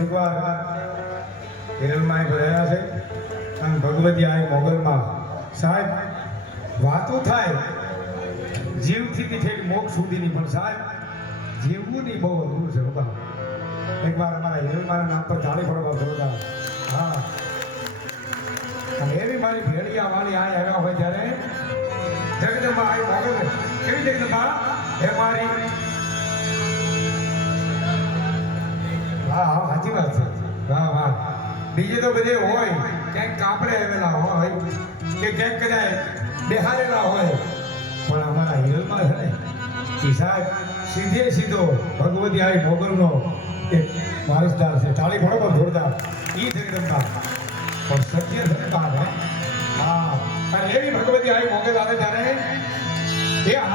એકવાર હિરલમાં ભરાયા છે અને ભગવતી આ મોગલમાં સાહેબ વાતો થાય જીવથી ઠેક મોક્ષ સુધીની પણ સાહેબ જીવવું ની બહુ અઘરું છે બાબા. એકવાર અમારા હિરલમાના નામ પર તાળી પડવા જોરદાર. હા અને એવી મારી ભેળિયા વાળી આ આવ્યા હોય ત્યારે જગદંબા આ મોગલ કેવી જગદંબા હે મારી. હા હા સાચી વાત છે. વાહ વાહ. બીજે તો બધે હોય ક્યાંક કાપડે આવેલા હોય કે ક્યાંક કદાચ બેહારેલા હોય પણ અમારા હિરલમાં છે ને એ સાહેબ સીધે સીધો ભગવતી આવી મોગલનો એક વારસદાર છે. તાળી પડો જોરદાર. એ જગદંબા પણ સત્ય છે ને બાદ. હા અને એવી ભગવતી આવી મોગલ આવે ત્યારે એ